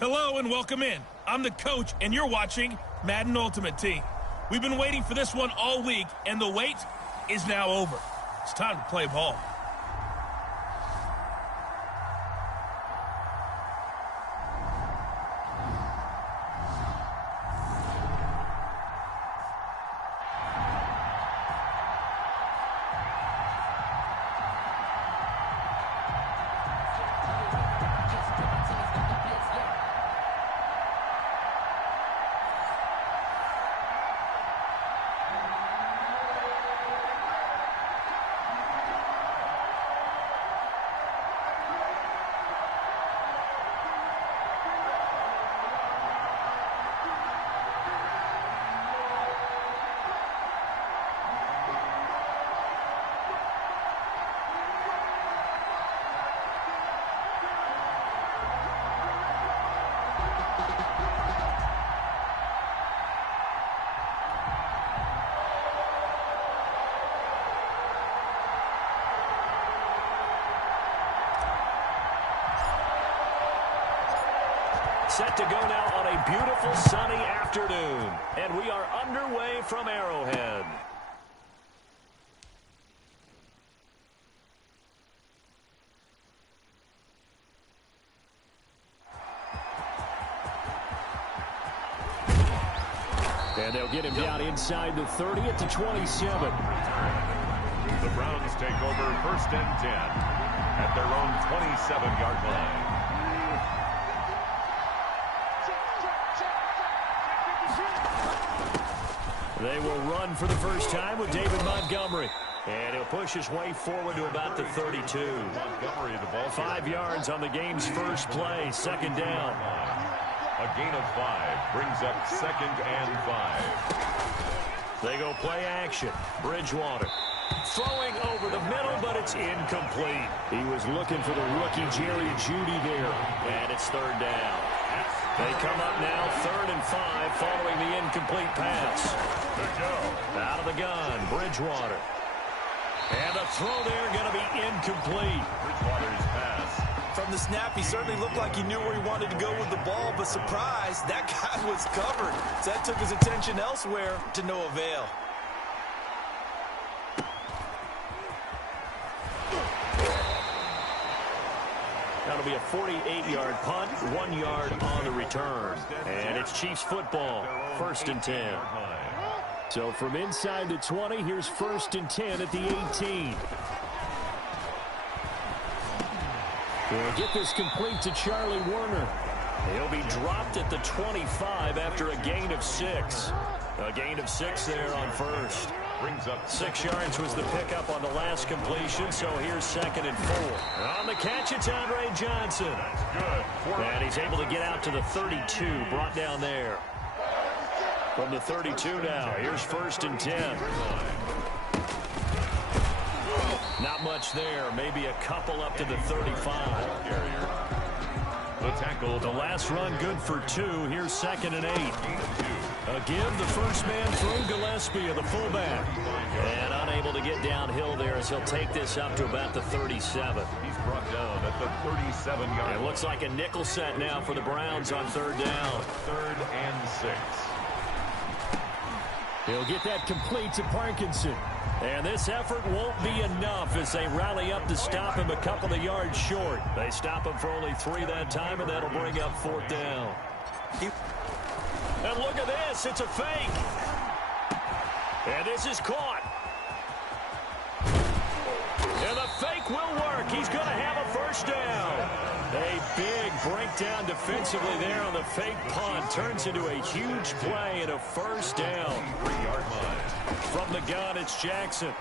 Hello and welcome in. I'm the coach, and you're watching Madden Ultimate Team. We've been waiting for this one all week, and the wait is now over. It's time to play ball. Set to go now on a beautiful sunny afternoon. And we are underway from Arrowhead. And they'll get him down inside the 30 at the 27. The Browns take over 1st and 10 at their own 27-yard line. They will run for the first time with David Montgomery. And he'll push his way forward to about the 32. Montgomery, the ball 5 yards on the game's first play, 2nd down. A gain of 5 brings up 2nd and 5. They go play action. Bridgewater throwing over the middle, but it's incomplete. He was looking for the rookie Jerry Jeudy there. And it's 3rd down. They come up now 3rd and 5 following the incomplete pass. Out of the gun, Bridgewater. And the throw there going to be incomplete. Bridgewater's pass. From the snap, he certainly looked like he knew where he wanted to go with the ball, but surprise, that guy was covered. So that took his attention elsewhere to no avail. That'll be a 48-yard punt, 1 yard on the return. And it's Chiefs football, 1st and 10. So from inside the 20, here's 1st and 10 at the 18. They'll get this complete to Charlie Warner. He'll be dropped at the 25 after a gain of 6. A gain of 6 there on 1st. Brings up 6 yards was the pickup on the last completion, so here's 2nd and 4. On the catch, it's Andre Johnson. good. And he's able to get out to the 32, brought down there. From the 32 now, here's 1st and 10. Not much there, maybe a couple up to the 35. The tackle. The last run good for 2. Here's 2nd and 8. A give, the first man through, Gillespie of the fullback. And unable to get downhill there as he'll take this up to about the 37. He's brought down at the 37-yard line. It looks like a nickel set now for the Browns on 3rd down. 3rd and 6. He'll get that complete to Parkinson. And this effort won't be enough as they rally up to stop him a couple of yards short. They stop him for only 3 that time, and that'll bring up 4th down. And look at this. It's a fake. And this is caught. And the fake will work. He's going to have a 1st down. A big breakdown defensively there on the fake punt. Turns into a huge play and a 1st down. 3-yard line. From the gun, it's Jackson.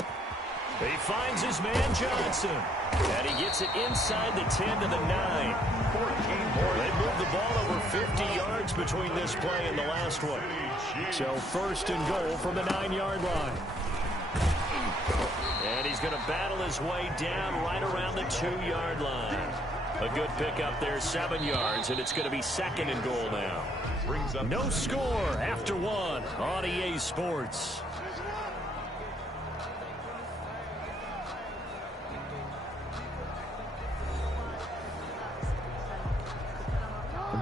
He finds his man Johnson. And he gets it inside the 10 to the 9. 14 more. They moved the ball over 50 yards between this play and the last one. So 1st and goal from the 9-yard line. And he's going to battle his way down right around the 2-yard line. A good pickup there, 7 yards, and it's going to be 2nd and goal now. Brings up No score after 1 on EA Sports.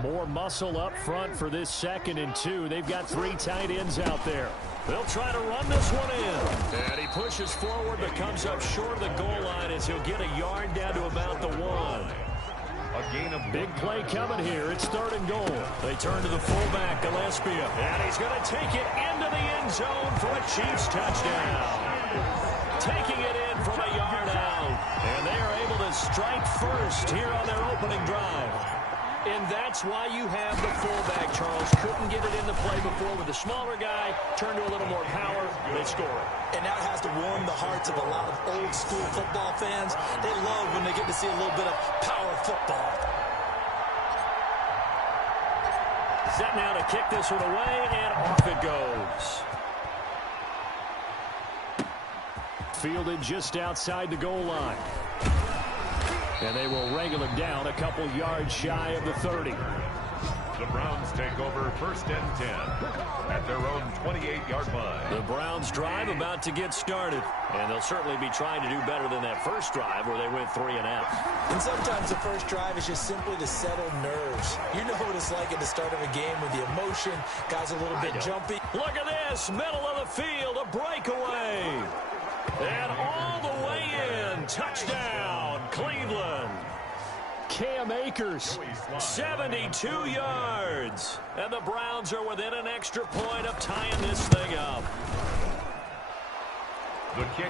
More muscle up front for this 2nd and 2. They've got 3 tight ends out there. They'll try to run this one in. And he pushes forward but comes up short of the goal line as he'll get a yard down to about the 1. A gain of big play coming here. It's 3rd and goal. They turn to the fullback, Gillespie. And he's going to take it into the end zone for a Chiefs touchdown. Taking it in from a yard out. And they are able to strike first here on their opening drive. And that's why you have the fullback, Charles. Couldn't get it into play before with the smaller guy. Turned to a little more power. They score it. And that has to warm the hearts of a lot of old-school football fans. They love when they get to see a little bit of power football. Set now to kick this one away, and off it goes. Fielded just outside the goal line. And they will wrangle him down a couple yards shy of the 30. The Browns take over 1st and 10 at their own 28-yard line. The Browns drive about to get started. And they'll certainly be trying to do better than that first drive where they went 3 and out. And sometimes the first drive is just simply to settle nerves. You know what it's like at the start of a game with the emotion. Guys a little bit jumpy. Look at this. Middle of the field. A breakaway. And all the way in. Touchdown, Cleveland. Cam Akers, 72 yards. And the Browns are within an extra point of tying this thing up.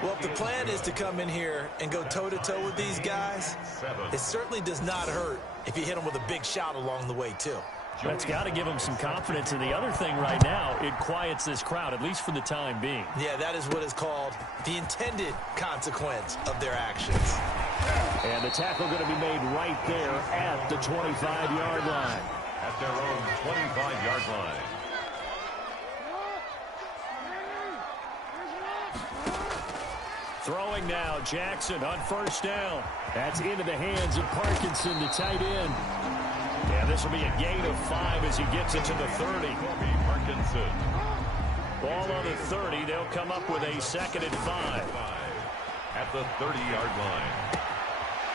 Well, if the plan is to come in here and go toe-to-toe with these guys, it certainly does not hurt if you hit them with a big shot along the way, too. That's got to give them some confidence. And the other thing right now, it quiets this crowd, at least for the time being. Yeah, that is what is called the intended consequence of their actions. And the tackle going to be made right there at the 25-yard line. At their own 25-yard line. Throwing now, Jackson on 1st down. That's into the hands of Parkinson, the tight end. Yeah, this will be a gain of 5 as he gets it to the 30. Parkinson. Ball on the 30. They'll come up with a 2nd and 5. At the 30-yard line.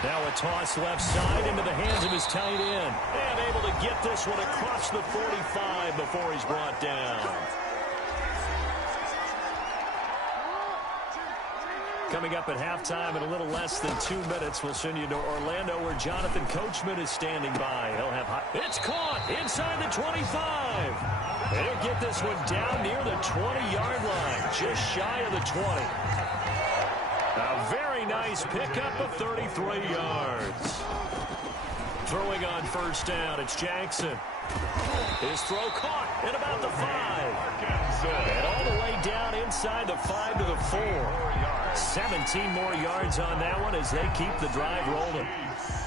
Now a toss left side into the hands of his tight end. And able to get this one across the 45 before he's brought down. Coming up at halftime in a little less than 2 minutes, we'll send you to Orlando where Jonathan Coachman is standing by. He'll have it's caught inside the 25. He'll get this one down near the 20-yard line, just shy of the 20. A very nice pickup of 33 yards. Throwing on 1st down, it's Jackson. His throw caught at about the 5. And all the way down inside the 5 to the 4. 17 more yards on that one as they keep the drive rolling.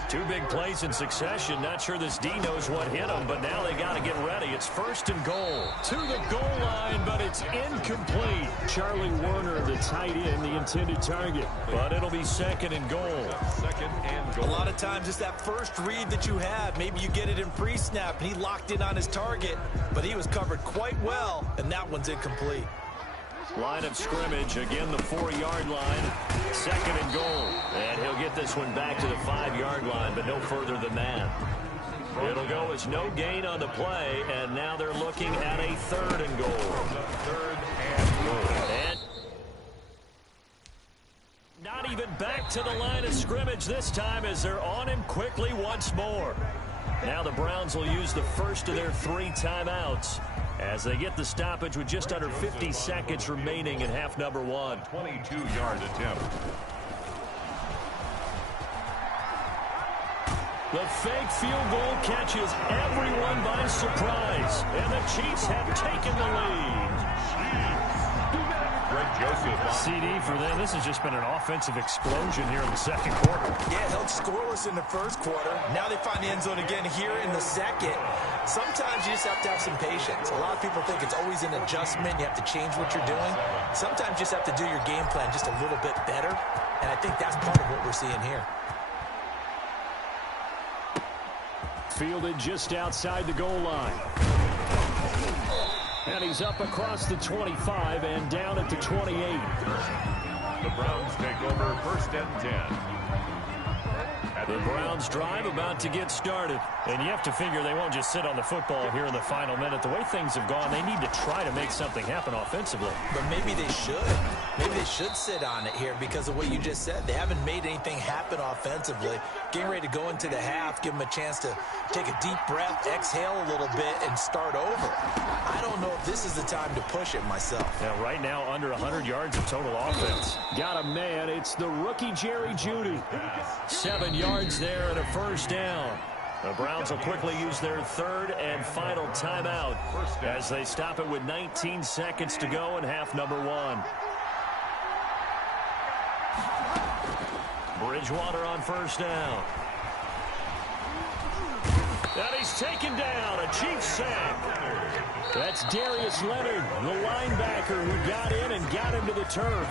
2 big plays in succession. Not sure this D knows what hit them, but now they got to get ready. It's 1st and goal. To the goal line, but it's incomplete. Charlie Warner, the tight end, the intended target. But it'll be 2nd and goal. 2nd and goal. A lot of times it's that first read that you have. Maybe you get it in pre-snap, and he locked in on his target, but he was covered quite well, and that one's incomplete. Line of scrimmage, again the 4-yard line, 2nd and goal. And he'll get this one back to the 5-yard line, but no further than that. It'll go as no gain on the play, and now they're looking at a 3rd and goal. 3rd and goal. And not even back to the line of scrimmage this time as they're on him quickly once more. Now the Browns will use the first of their 3 timeouts as they get the stoppage with just under 50 seconds remaining in half number 1. 22-yard attempt. The fake field goal catches everyone by surprise, and the Chiefs have taken the lead. Greg Joseph. CD for them. This has just been an offensive explosion here in the 2nd quarter. Yeah, held scoreless in the 1st quarter. Now they find the end zone again here in the 2nd. Sometimes you just have to have some patience. A lot of people think it's always an adjustment. You have to change what you're doing. Sometimes you just have to do your game plan just a little bit better, and I think that's part of what we're seeing here. Fielded just outside the goal line. And he's up across the 25 and down at the 28. The Browns take over 1st and 10. The Browns drive about to get started. And you have to figure they won't just sit on the football here in the final minute. The way things have gone, they need to try to make something happen offensively. But maybe they should. Maybe they should sit on it here because of what you just said. They haven't made anything happen offensively. Getting ready to go into the half, give them a chance to take a deep breath, exhale a little bit, and start over. I don't know if this is the time to push it myself. Now, right now, under 100 yards of total offense. Got a man. It's the rookie Jerry Jeudy. 7 yards there and a first down. The Browns will quickly use their third and final timeout as they stop it with 19 seconds to go in half number 1. Bridgewater on first down. And he's taken down. A Chiefs sack. That's Darius Leonard, the linebacker who got in and got into the turf.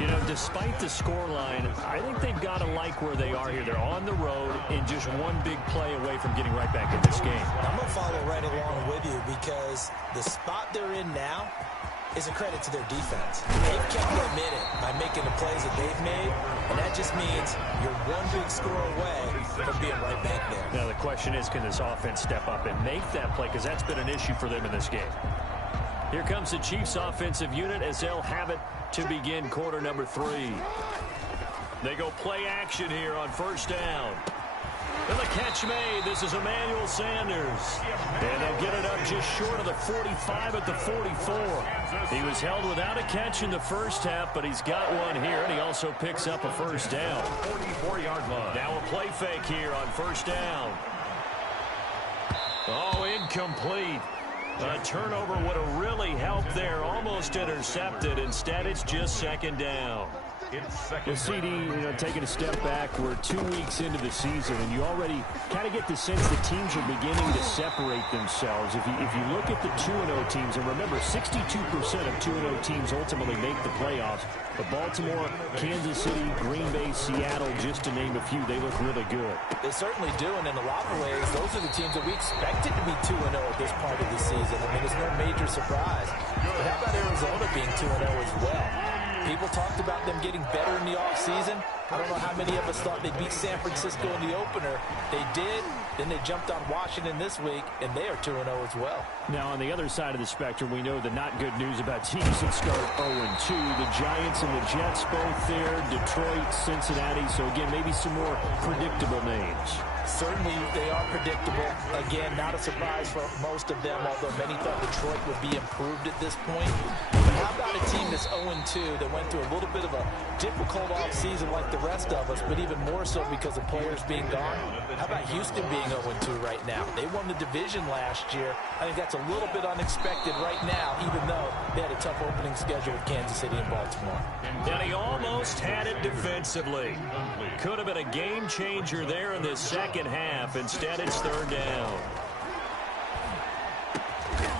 You know, despite the scoreline, I think they've got to like where they are here. They're on the road and just one big play away from getting right back in this game. I'm going to follow right along with you because the spot they're in now is a credit to their defense. They've kept them in it by making the plays that they've made, and that just means you're one big score away from being right back there. Now, the question is, can this offense step up and make that play? Because that's been an issue for them in this game. Here comes the Chiefs offensive unit as they'll have it to begin quarter number 3. They go play action here on first down. And the catch made. This is Emmanuel Sanders. And they'll get it up just short of the 45 at the 44. He was held without a catch in the first half, but he's got one here, and he also picks up a first down. 44-yard line. Now a play fake here on first down. Oh, incomplete. A turnover would have really helped there. Almost intercepted. Instead, it's just second down. Well, CD, taking a step back, we're 2 weeks into the season, and you already kind of get the sense the teams are beginning to separate themselves. If you look at the 2-0 teams, and remember, 62% of 2-0 teams ultimately make the playoffs. But Baltimore, Kansas City, Green Bay, Seattle, just to name a few, they look really good. They certainly do, and in a lot of ways, those are the teams that we expected to be 2-0 at this part of the season. I mean, it's no major surprise. But how about Arizona being 2-0 as well? People talked about them getting better in the offseason. I don't know how many of us thought they'd beat San Francisco in the opener. They did. Then they jumped on Washington this week, and they are 2-0 as well. Now, on the other side of the spectrum, we know the not good news about teams that start 0-2. The Giants and the Jets both there. Detroit, Cincinnati. So, again, maybe some more predictable names. Certainly, they are predictable. Again, not a surprise for most of them, although many thought Detroit would be improved at this point. But how about a team that's 0-2 that went through a little bit of a difficult offseason like the rest of us, but even more so because of players being gone? How about Houston being 0-2 right now? They won the division last year. I think that's a little bit unexpected right now, even though they had a tough opening schedule with Kansas City and Baltimore. And he almost had it defensively. Could have been a game changer there in the second half. Instead, it's third down.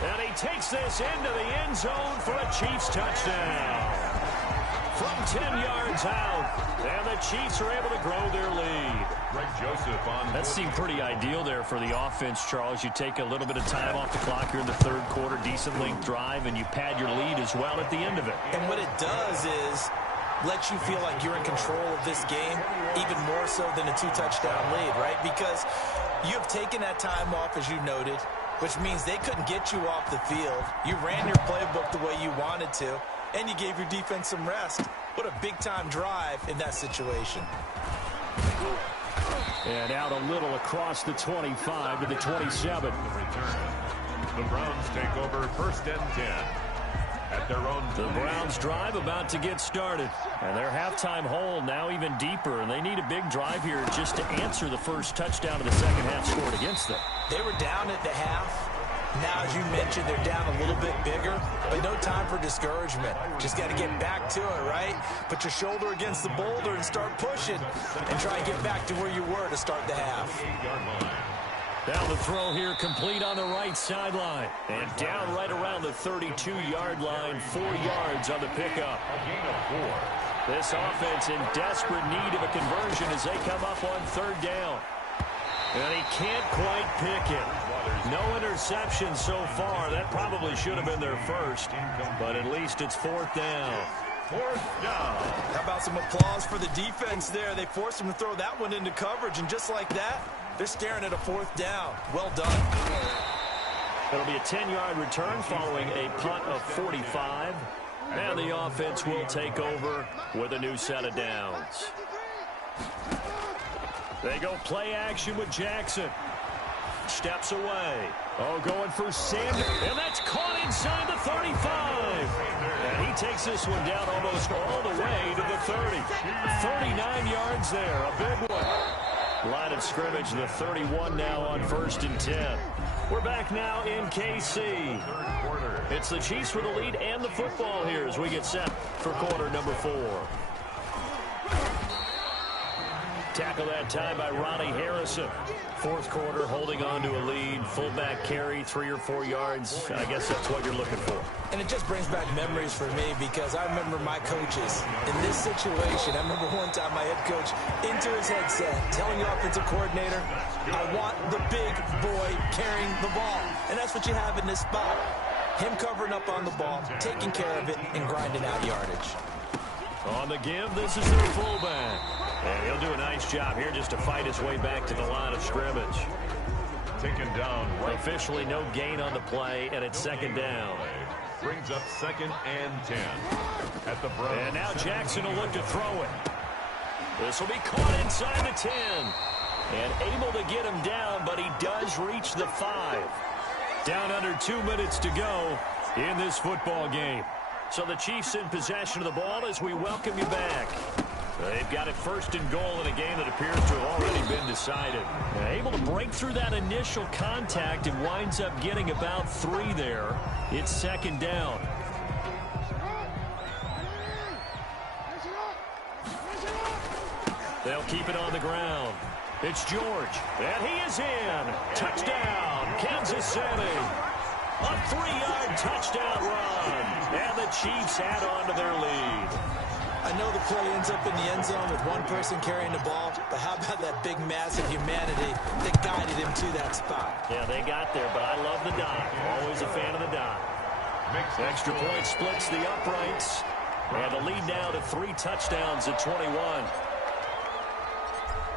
And he takes this into the end zone for a Chiefs touchdown. From 10 yards out, and the Chiefs are able to grow their lead. Greg Joseph on. That seemed pretty ideal there for the offense, Charles. You take a little bit of time off the clock here in the third quarter, decent length drive, and you pad your lead as well at the end of it. And what it does is let you feel like you're in control of this game, even more so than a 2-touchdown lead, right? Because you have taken that time off, as you noted, which means they couldn't get you off the field. You ran your playbook the way you wanted to, and you gave your defense some rest. What a big-time drive in that situation. And out a little across the 25 to the 27. The Browns take over first and 10. At their own. The Browns drive about to get started. And their halftime hole now even deeper. And they need a big drive here just to answer the first touchdown of the second half scored against them. They were down at the half. Now, as you mentioned, they're down a little bit bigger, but no time for discouragement. Just got to get back to it, right? Put your shoulder against the boulder and start pushing and try and get back to where you were to start the half. Now the throw here complete on the right sideline. And down right around the 32-yard line, 4 yards on the pickup. A gain of 4. This offense in desperate need of a conversion as they come up on third down. And he can't quite pick it. No interception so far. That probably should have been their first, but at least it's fourth down. 4th down. How about some applause for the defense there? They forced him to throw that one into coverage, and just like that, they're staring at a 4th down. Well done. It'll be a 10-yard return following a punt of 45. And the offense will take over with a new set of downs. They go play action with Jackson. Steps away. Oh, going for Sanders. And that's caught inside the 35. And he takes this one down almost all the way to the 30. 39 yards there. A big one. Line of scrimmage, the 31 now on 1st and 10. We're back now in KC. It's the Chiefs with the lead and the football here as we get set for quarter number 4. Tackle that time by Ronnie Harrison. 4th quarter, holding on to a lead. Fullback carry, 3 or 4 yards. I guess that's what you're looking for. And it just brings back memories for me because I remember my coaches in this situation. I remember one time my head coach into his headset telling the offensive coordinator, I want the big boy carrying the ball. And that's what you have in this spot. Him covering up on the ball, taking care of it, and grinding out yardage. On the give, this is their fullback. And he'll do a nice job here just to fight his way back to the line of scrimmage. Taken down. Officially no gain on the play, and it's 2nd down. Brings up 2nd and 10 at the Browns. And now Jackson will look to throw it. This will be caught inside the 10. And able to get him down, but he does reach the 5. Down under 2 minutes to go in this football game. So the Chiefs in possession of the ball as we welcome you back. They've got it 1st and goal in a game that appears to have already been decided. Able to break through that initial contact and winds up getting about 3 there. It's 2nd down. They'll keep it on the ground. It's George, and he is in. Touchdown, Kansas City. A 3-yard touchdown run, and the Chiefs add on to their lead. I know the play ends up in the end zone with one person carrying the ball, but how about that big mass of humanity that guided him to that spot? Yeah, they got there, but I love the dot. Always a fan of the dot. Extra point splits the uprights, and the lead now to 3 touchdowns at 21.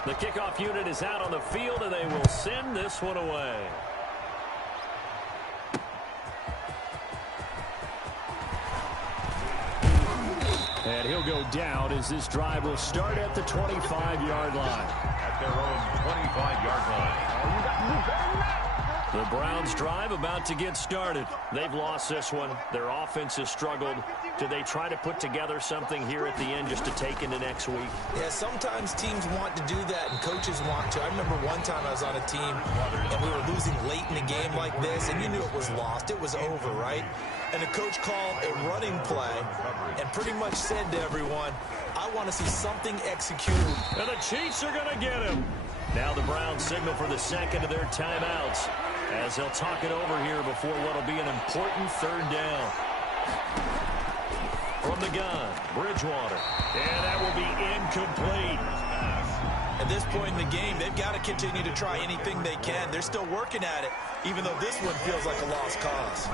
The kickoff unit is out on the field, and they will send this one away. And he'll go down as this drive will start at the 25-yard line. At their own 25-yard line. The Browns drive about to get started. They've lost this one. Their offense has struggled. Do they try to put together something here at the end just to take into next week? Yeah, sometimes teams want to do that and coaches want to. I remember one time I was on a team and we were losing late in a game like this, and you knew it was lost. It was over, right? And the coach called a running play and pretty much said to everyone, I want to see something executed. And the Chiefs are going to get him. Now the Browns signal for the second of their timeouts as they'll talk it over here before what will be an important 3rd down. From the gun, Bridgewater. And that will be incomplete. At this point in the game, they've got to continue to try anything they can. They're still working at it, even though this one feels like a lost cause.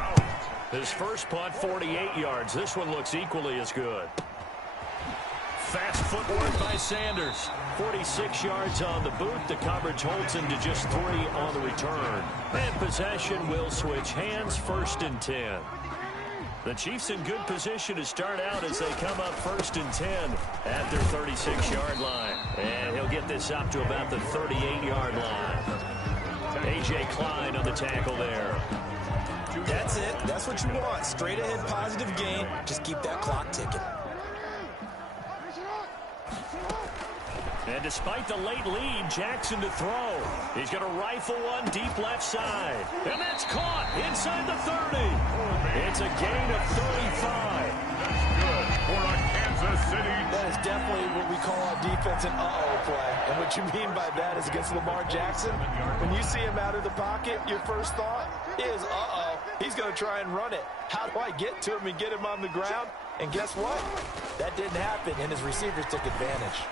His first punt, 48 yards. This one looks equally as good. Fast footwork by Sanders. 46 yards on the boot. The coverage holds him to just 3 on the return. And possession will switch hands, 1st and 10. The Chiefs in good position to start out as they come up 1st and 10 at their 36-yard line. And he'll get this up to about the 38-yard line. A.J. Klein on the tackle there. That's it. That's what you want. Straight ahead positive gain. Just keep that clock ticking. And despite the late lead, Jackson to throw. He's going to rifle one deep left side. And that's caught inside the 30. It's a gain of 35. That's good for a Kansas City. That is definitely what we call our defense an uh-oh play. And what you mean by that is against Lamar Jackson, when you see him out of the pocket, your first thought is, uh-oh, he's going to try and run it. How do I get to him and get him on the ground? And guess what? That didn't happen, and his receivers took advantage.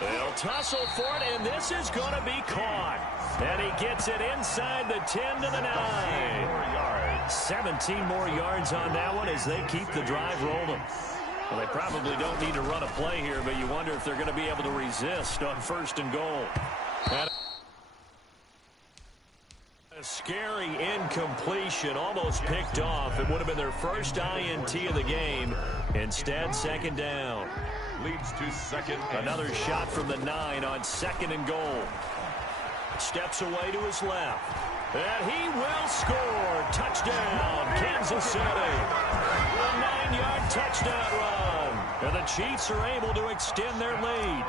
They'll tussle for it, and this is going to be caught. And he gets it inside the 10 to the 9. 17 more yards on that one as they keep the drive rolling. Well, they probably don't need to run a play here, but you wonder if they're going to be able to resist on 1st and goal. And a scary incompletion, almost picked off. It would have been their first INT of the game. Instead, 2nd down. Leads to 2nd. Another shot from the 9 on 2nd and goal. Steps away to his left. And he will score. Touchdown, Kansas City. A 9-yard touchdown run. And the Chiefs are able to extend their lead.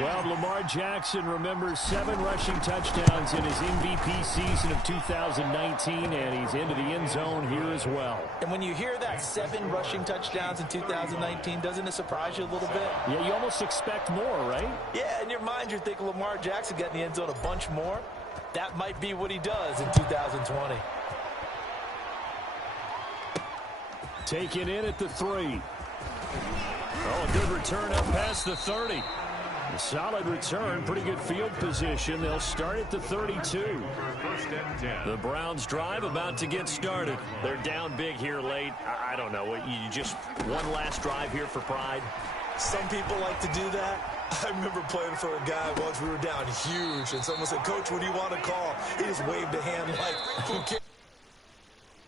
Well, Lamar Jackson remembers 7 rushing touchdowns in his MVP season of 2019, and he's into the end zone here as well. And when you hear that 7 rushing touchdowns in 2019, doesn't it surprise you a little bit? Yeah, you almost expect more, right? Yeah, in your mind, you're thinking Lamar Jackson got in the end zone a bunch more. That might be what he does in 2020. Taken in at the 3. Oh, a good return up past the 30. A solid return, pretty good field position. They'll start at the 32. 1st and 10. The Browns drive about to get started. They're down big here late. I don't know. You just one last drive here for pride? Some people like to do that. I remember playing for a guy once. We were down huge, and someone said, "Coach, what do you want to call?" He just waved a hand like, who cares?